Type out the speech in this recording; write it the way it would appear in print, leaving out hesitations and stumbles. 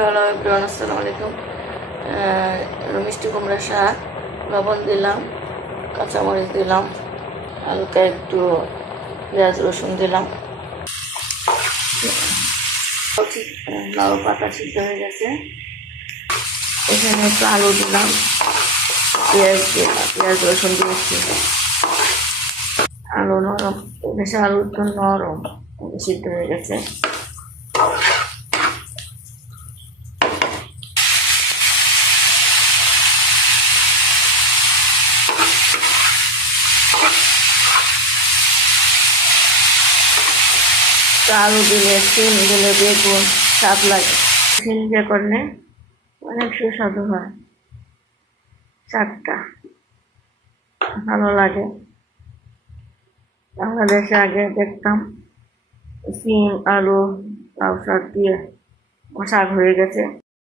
Hello everyone, আসসালামু আলাইকুম। মিষ্টি কুমড়া শাক, লবণ দিলাম, কাঁচামরিচ দিলাম, হালকা একটু পেঁয়াজ রসুন দিলাম। লাউ পাতা সিদ্ধ হয়ে গেছে, এখানে একটু আলু দিলাম, পেঁয়াজ রসুন দিয়েছি। আলু নরম, বেশি আলু তো নরম সিদ্ধ হয়ে গেছে। আলু দিলে সিম দিলে বেগুন স্বাদ লাগে। সিম দিয়ে করলে অনেক সুস্বাদু হয়, শাকটা ভালো লাগে। বাংলাদেশে আগে দেখতাম সিম আলু লাউ শাক দিয়ে শাক হয়ে গেছে।